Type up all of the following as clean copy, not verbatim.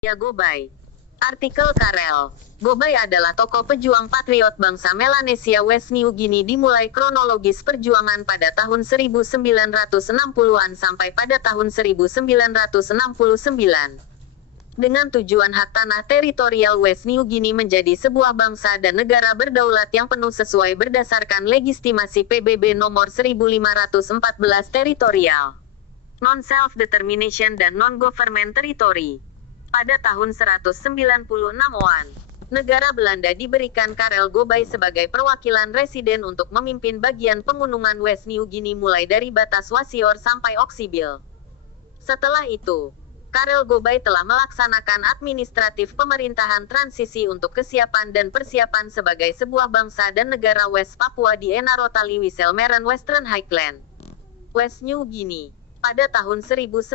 Ya Gobay. Artikel Karel Gobay adalah tokoh pejuang patriot bangsa Melanesia West New Guinea dimulai kronologis perjuangan pada tahun 1960-an sampai pada tahun 1969. Dengan tujuan hak tanah teritorial West New Guinea menjadi sebuah bangsa dan negara berdaulat yang penuh sesuai berdasarkan legitimasi PBB nomor 1514 teritorial, non-self-determination dan non-government territory. Pada tahun 196-an, negara Belanda diberikan Karel Gobay sebagai perwakilan residen untuk memimpin bagian pegunungan West New Guinea mulai dari batas Wasior sampai Oksibil. Setelah itu, Karel Gobay telah melaksanakan administratif pemerintahan transisi untuk kesiapan dan persiapan sebagai sebuah bangsa dan negara West Papua di Enarotali Wisselmeren Western Highland, West New Guinea. Pada tahun 1961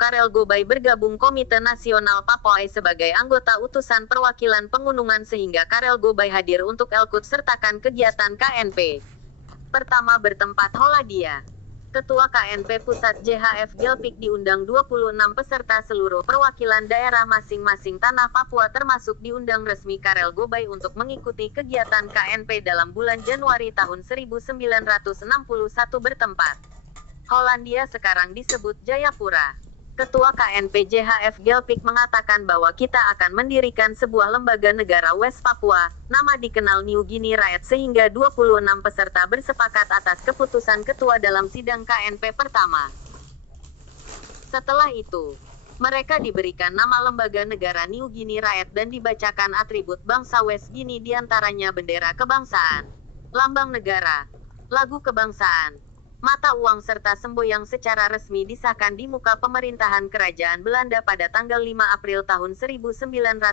Karel Gobay bergabung Komite Nasional Papua sebagai anggota utusan perwakilan pegunungan sehingga Karel Gobay hadir untuk ikut sertakan kegiatan KNP. Pertama bertempat Hollandia. Ketua KNP Pusat JHF Gelpik diundang 26 peserta seluruh perwakilan daerah masing-masing tanah Papua termasuk diundang resmi Karel Gobay untuk mengikuti kegiatan KNP dalam bulan Januari tahun 1961 bertempat Hollandia sekarang disebut Jayapura. Ketua KNP JHF Gelpik mengatakan bahwa kita akan mendirikan sebuah lembaga negara West Papua, nama dikenal New Guinea Riot sehingga 26 peserta bersepakat atas keputusan ketua dalam sidang KNP pertama. Setelah itu, mereka diberikan nama lembaga negara New Guinea Riot dan dibacakan atribut bangsa West Guinea diantaranya bendera kebangsaan, lambang negara, lagu kebangsaan, mata uang serta semboyan secara resmi disahkan di muka pemerintahan Kerajaan Belanda pada tanggal 5 April tahun 1961.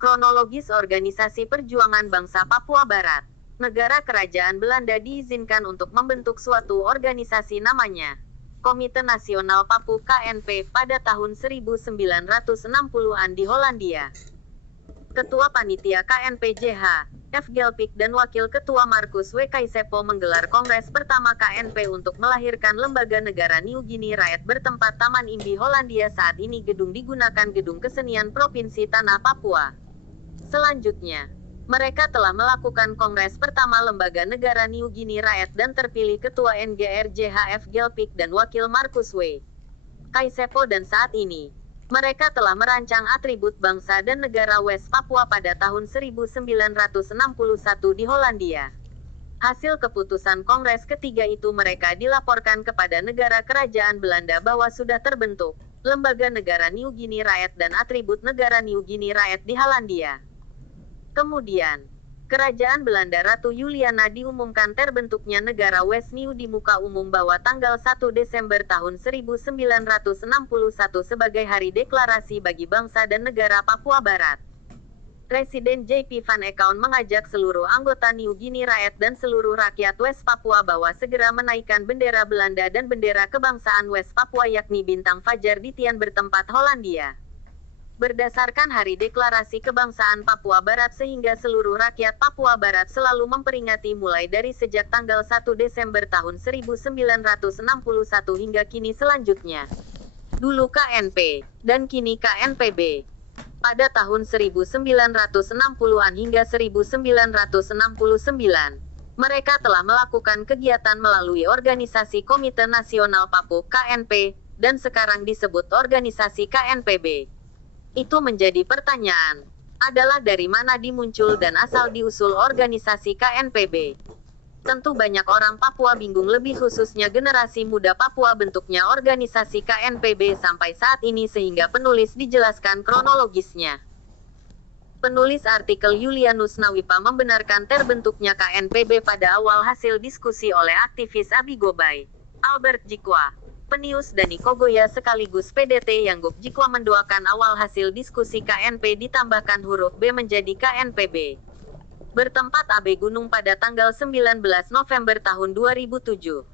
Kronologis organisasi perjuangan bangsa Papua Barat. Negara Kerajaan Belanda diizinkan untuk membentuk suatu organisasi namanya Komite Nasional Papua KNP pada tahun 1960-an di Hollandia. Ketua Panitia KNP JH F. Gelpik dan Wakil Ketua Markus W. Kaisepo menggelar Kongres pertama KNP untuk melahirkan lembaga negara New Guinea Riot bertempat Taman Imbi Hollandia. Saat ini gedung digunakan Gedung Kesenian Provinsi Tanah Papua. Selanjutnya, mereka telah melakukan Kongres pertama lembaga negara New Guinea Riot dan terpilih Ketua NGR JHF Gelpik dan Wakil Markus W. Kaisepo dan saat ini, mereka telah merancang atribut bangsa dan negara West Papua pada tahun 1961 di Hollandia. Hasil keputusan Kongres ketiga itu mereka dilaporkan kepada negara kerajaan Belanda bahwa sudah terbentuk lembaga negara New Guinea Riot dan atribut negara New Guinea Riot di Hollandia. Kemudian, Kerajaan Belanda Ratu Juliana diumumkan terbentuknya negara West New di muka umum bahwa tanggal 1 Desember tahun 1961 sebagai Hari Deklarasi bagi Bangsa dan Negara Papua Barat. Presiden J.P. Van Ekaun mengajak seluruh anggota New Guinea Riot dan seluruh rakyat West Papua bahwa segera menaikkan bendera Belanda dan bendera kebangsaan West Papua yakni bintang fajar di tian bertempat Hollandia. Berdasarkan Hari Deklarasi Kebangsaan Papua Barat sehingga seluruh rakyat Papua Barat selalu memperingati mulai dari sejak tanggal 1 Desember tahun 1961 hingga kini selanjutnya. Dulu KNP, dan kini KNPB. Pada tahun 1960-an hingga 1969, mereka telah melakukan kegiatan melalui organisasi Komite Nasional Papua KNP, dan sekarang disebut organisasi KNPB. Itu menjadi pertanyaan, adalah dari mana dimuncul dan asal diusul organisasi KNPB. Tentu banyak orang Papua bingung lebih khususnya generasi muda Papua bentuknya organisasi KNPB sampai saat ini sehingga penulis dijelaskan kronologisnya. Penulis artikel Julianus Nawipa membenarkan terbentuknya KNPB pada awal hasil diskusi oleh aktivis Abi Gobay, Albert Jikwa, Penius Dani Kogoya sekaligus PDT Yanggup Jikwa mendoakan awal hasil diskusi KNP ditambahkan huruf B menjadi KNPB. Bertempat AB Gunung pada tanggal 19 November tahun 2007.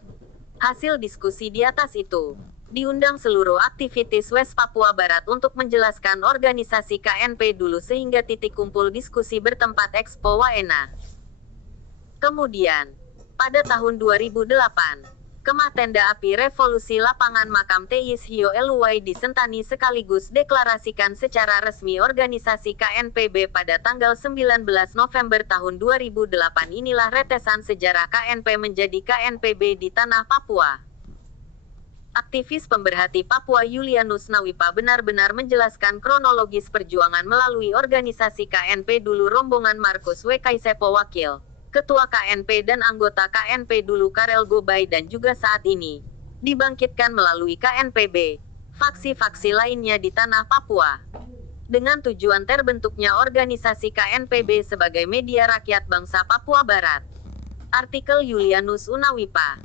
Hasil diskusi di atas itu, diundang seluruh aktivitas West Papua Barat untuk menjelaskan organisasi KNP dulu sehingga titik kumpul diskusi bertempat Expo Waena. Kemudian, pada tahun 2008, Kemah Tenda Api Revolusi Lapangan Makam Teis Hio Eluwai di Sentani sekaligus deklarasikan secara resmi organisasi KNPB pada tanggal 19 November tahun 2008. Inilah rentetan sejarah KNP menjadi KNPB di tanah Papua. Aktivis pemerhati Papua Julianus Nawipa benar-benar menjelaskan kronologis perjuangan melalui organisasi KNP dulu. Rombongan Markus W. Kaisepo Wakil Ketua KNP dan anggota KNP dulu Karel Gobay dan juga saat ini dibangkitkan melalui KNPB, faksi-faksi lainnya di tanah Papua. Dengan tujuan terbentuknya organisasi KNPB sebagai media rakyat bangsa Papua Barat. Artikel Julianus Unawipa.